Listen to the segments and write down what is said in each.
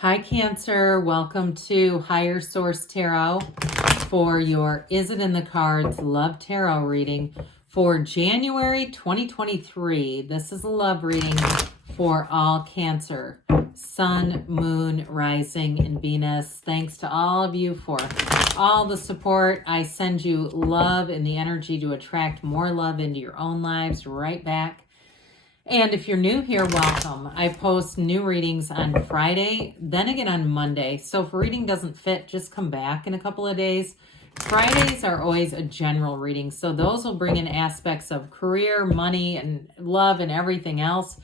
Hi, Cancer. Welcome to Higher Source Tarot for your Is It in the Cards Love Tarot reading for January 2023. This is a love reading for all Cancer, Sun, Moon, Rising, and Venus. Thanks to all of you for all the support. I send you love and the energy to attract more love into your own lives right back. And if you're new here, welcome. I post new readings on Friday, then again on Monday. So if a reading doesn't fit, just come back in a couple of days. Fridays are always a general reading. So those will bring in aspects of career, money, and love and everything else.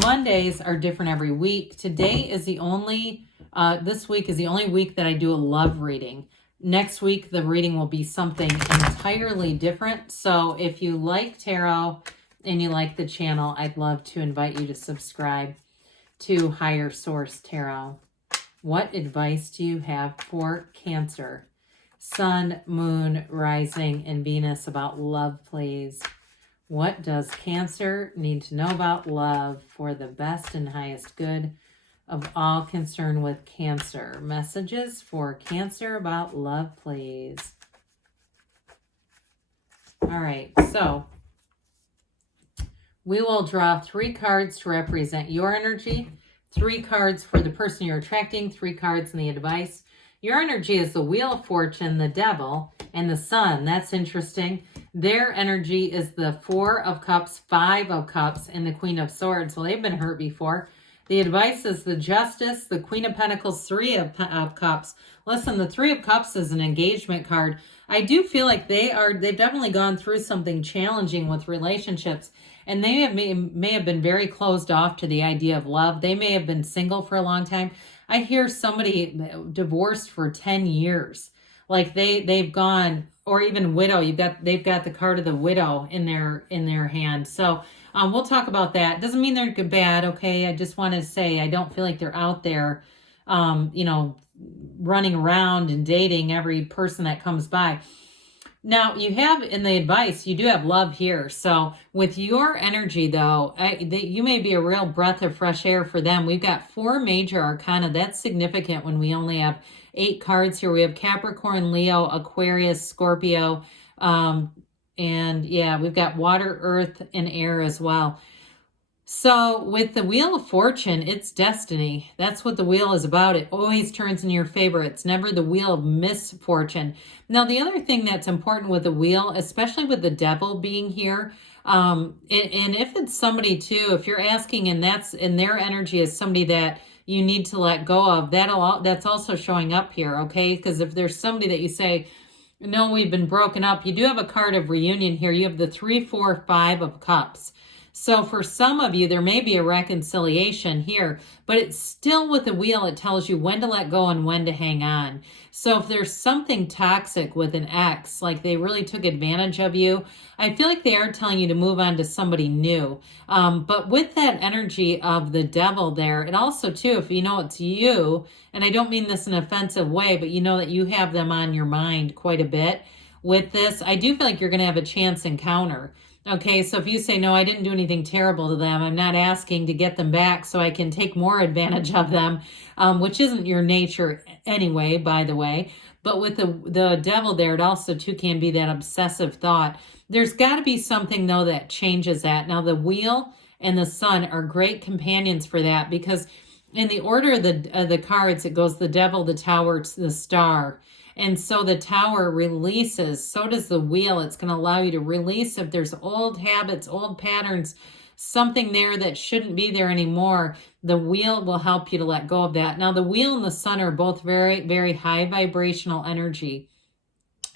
Mondays are different every week. Today is the only, this week is the only week that I do a love reading. Next week, the reading will be something entirely different. So if you like tarot and you like the channel, I'd love to invite you to subscribe to Higher Source Tarot. What advice do you have for Cancer, Sun, Moon, Rising, and Venus about love, please? What does Cancer need to know about love for the best and highest good of all concerned with Cancer? Messages for Cancer about love, please. All right, so we will draw 3 cards to represent your energy, 3 cards for the person you're attracting, 3 cards in the advice. Your energy is the Wheel of Fortune, the Devil, and the Sun. That's interesting. Their energy is the 4 of Cups, 5 of Cups, and the Queen of Swords. Well, they've been hurt before. The advice is the Justice, the Queen of Pentacles, 3 of Cups. Listen, the 3 of Cups is an engagement card. I do feel like they've definitely gone through something challenging with relationships. And they may have been very closed off to the idea of love. They may have been single for a long time. I hear somebody divorced for 10 years. Like they've gone, or even widow. They've got the card of the widow in their hand. So we'll talk about that. Doesn't mean they're bad, okay? I just want to say I don't feel like they're out there, running around and dating every person that comes by. Now, you have in the advice, you do have love here. So with your energy, though, you may be a real breath of fresh air for them. We've got 4 major arcana. That's significant when we only have 8 cards here. We have Capricorn, Leo, Aquarius, Scorpio. And yeah, we've got water, earth, and air as well. So with the Wheel of Fortune, it's destiny. That's what the wheel is about. It always turns in your favor. It's never the wheel of misfortune. Now, the other thing that's important with the wheel, especially with the Devil being here, and if it's somebody too, if you're asking and their energy is somebody that you need to let go of, that's also showing up here, okay? Because if there's somebody that you say, no, we've been broken up, you do have a card of reunion here. You have the 3, 4, 5 of Cups. So for some of you, there may be a reconciliation here, but it's still with the wheel. It tells you when to let go and when to hang on. So if there's something toxic with an ex, like they really took advantage of you, I feel like they are telling you to move on to somebody new. But with that energy of the Devil there, it also too, if you know it's you, and I don't mean this in an offensive way, but you know that you have them on your mind quite a bit with this, I do feel like you're going to have a chance encounter. Okay, so if you say, no, I didn't do anything terrible to them, I'm not asking to get them back so I can take more advantage of them, which isn't your nature anyway, by the way. But with the Devil there, it also too can be that obsessive thought. There's got to be something, though, that changes that. Now, the Wheel and the Sun are great companions for that because in the order of the cards, it goes the Devil, the Tower, the Star. And so the Tower releases, so does the Wheel. It's going to allow you to release if there's old habits, old patterns, something there that shouldn't be there anymore. The Wheel will help you to let go of that. Now, the Wheel and the Sun are both very, very high vibrational energy.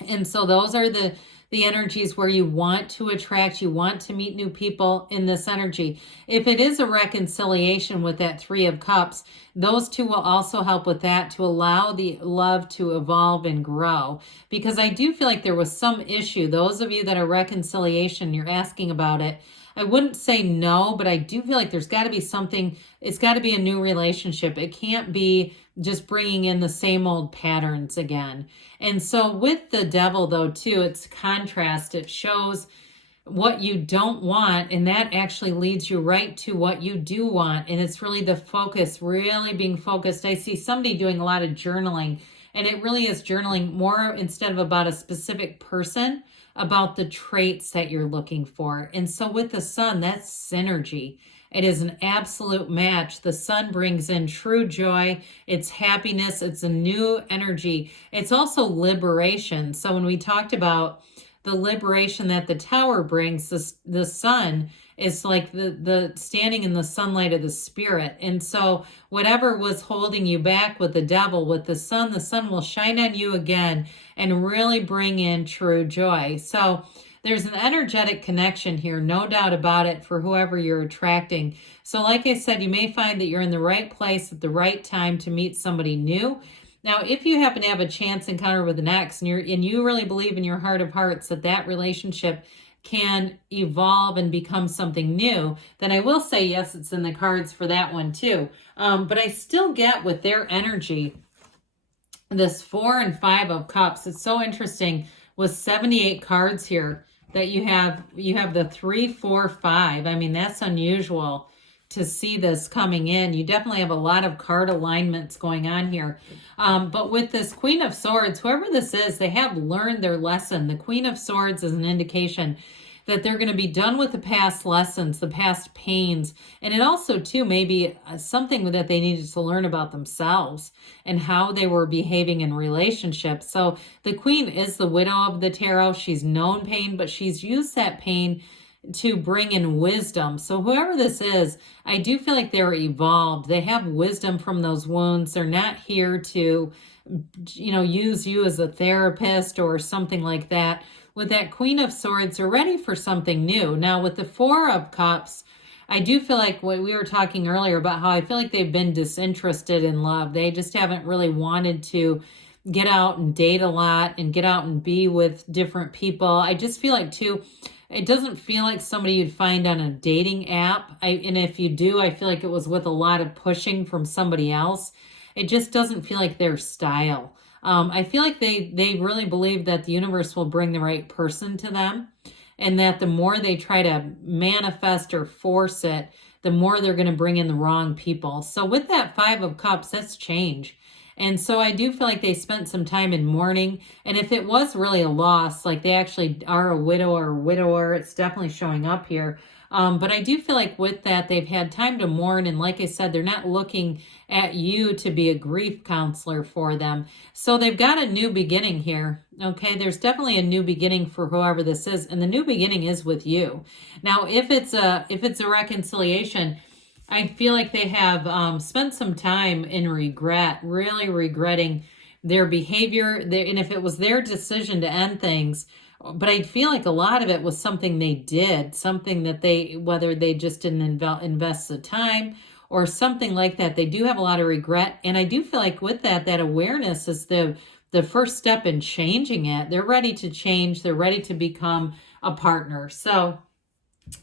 And so those are the energies where you want to attract, you want to meet new people in this energy. If it is a reconciliation with that 3 of Cups, those 2 will also help with that to allow the love to evolve and grow. Because I do feel like there was some issue. Those of you that are reconciliation, you're asking about it. I wouldn't say no, but I do feel like there's got to be something. It's got to be a new relationship. It can't be just bringing in the same old patterns again. And so with the Devil, though, too, it's contrast. It shows what you don't want, and that actually leads you right to what you do want. And it's really the focus, really being focused. I see somebody doing a lot of journaling, and it really is journaling more instead of about a specific person, about the traits that you're looking for. And so with the sun, that's synergy. It is an absolute match. The sun brings in true joy. It's happiness. It's a new energy. It's also liberation. So when we talked about the liberation that the tower brings, the sun is like the standing in the sunlight of the spirit. And so whatever was holding you back with the devil, with the sun will shine on you again and really bring in true joy. So there's an energetic connection here, no doubt about it, for whoever you're attracting. So like I said, you may find that you're in the right place at the right time to meet somebody new. Now, if you happen to have a chance encounter with an ex, and you really believe in your heart of hearts that that relationship can evolve and become something new, then I will say yes, it's in the cards for that one too. But I still get with their energy, this 4 and 5 of cups. It's so interesting with 78 cards here that you have the 3, 4, 5. I mean, that's unusual to see this coming in. You definitely have a lot of card alignments going on here. But with this Queen of Swords, whoever this is, they have learned their lesson. The Queen of Swords is an indication that they're going to be done with the past lessons, the past pains. And it also, too, may be something that they needed to learn about themselves and how they were behaving in relationships. So the Queen is the widow of the tarot. She's known pain, but she's used that pain to bring in wisdom. So whoever this is, I do feel like they're evolved. They have wisdom from those wounds. They're not here to, use you as a therapist or something like that. With that Queen of Swords, they're ready for something new. Now with the 4 of Cups, I do feel like what we were talking earlier about how I feel like they've been disinterested in love. They just haven't really wanted to get out and date a lot and get out and be with different people. I just feel like too, it doesn't feel like somebody you'd find on a dating app. And if you do, I feel like it was with a lot of pushing from somebody else. It just doesn't feel like their style. I feel like they really believe that the universe will bring the right person to them, and that the more they try to manifest or force it, the more they're going to bring in the wrong people. So with that 5 of Cups, that's change. And so I do feel like they spent some time in mourning. And if it was really a loss, like they actually are a widow or widower, it's definitely showing up here. But I do feel like with that, they've had time to mourn. And like I said, they're not looking at you to be a grief counselor for them. So they've got a new beginning here. Okay, there's definitely a new beginning for whoever this is. And the new beginning is with you. Now, if it's a reconciliation, I feel like they have spent some time in regret, really regretting their behavior. And if it was their decision to end things, but I feel like a lot of it was something they did, something that whether they just didn't invest the time or something like that, they do have a lot of regret. And I do feel like with that awareness is the first step in changing it. They're ready to change. They're ready to become a partner. So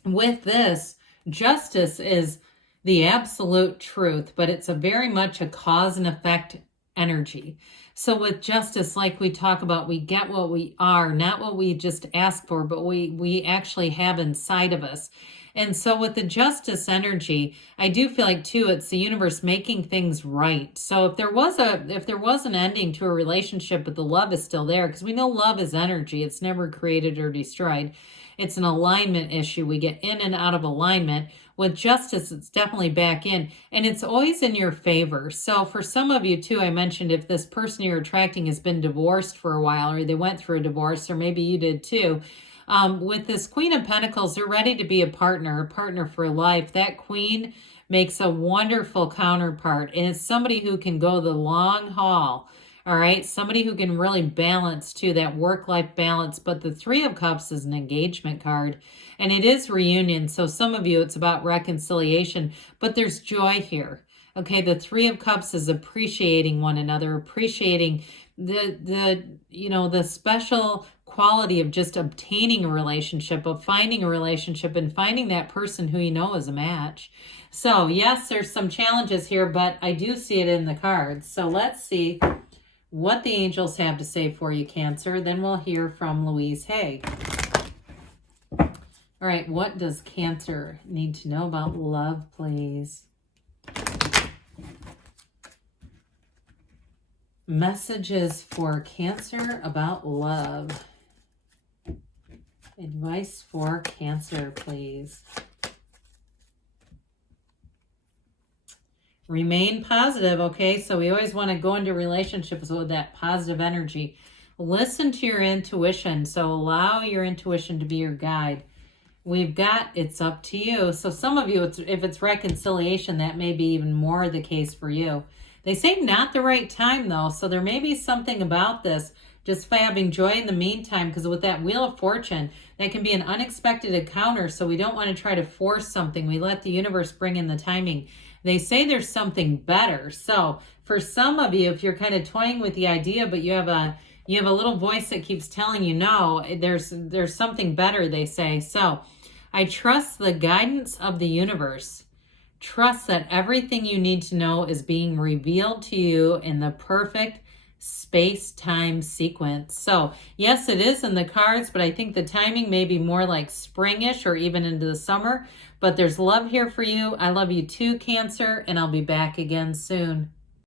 with this, justice is the absolute truth, but it's very much a cause and effect energy. So with justice, like we talk about, we get what we are, not what we just ask for, but we actually have inside of us. And so with the justice energy, I do feel like too, it's the universe making things right. So if there was an ending to a relationship, but the love is still there, because we know love is energy. It's never created or destroyed. It's an alignment issue. We get in and out of alignment. With justice, it's definitely back in, and it's always in your favor. So for some of you too, I mentioned if this person you're attracting has been divorced for a while, or they went through a divorce, or maybe you did too. With this Queen of Pentacles, they're ready to be a partner for life. That Queen makes a wonderful counterpart, and it's somebody who can go the long haul. All right, somebody who can really balance too, that work-life balance. But the 3 of Cups is an engagement card, and it is reunion. So some of you, it's about reconciliation, but there's joy here. Okay, the 3 of Cups is appreciating one another, appreciating the special quality of just obtaining a relationship, of finding a relationship and finding that person who you know is a match. So yes, there's some challenges here, but I do see it in the cards. So let's see what the angels have to say for you, Cancer. Then we'll hear from Louise Hay. All right, what does Cancer need to know about love, please? Messages for Cancer about love. Advice for Cancer, please. Remain positive, okay? So we always want to go into relationships with that positive energy. Listen to your intuition. So allow your intuition to be your guide. We've got, it's up to you. So some of you, if it's reconciliation, that may be even more the case for you. They say not the right time, though. So there may be something about this. Just having joy in the meantime, because with that Wheel of Fortune, that can be an unexpected encounter. So we don't want to try to force something. We let the universe bring in the timing. They say there's something better. So for some of you, if you're kind of toying with the idea, but you have a little voice that keeps telling you no, there's something better, they say. So I trust the guidance of the universe. Trust that everything you need to know is being revealed to you in the perfect space-time sequence. So yes, it is in the cards, but I think the timing may be more like springish or even into the summer. But there's love here for you. I love you too, Cancer, and I'll be back again soon.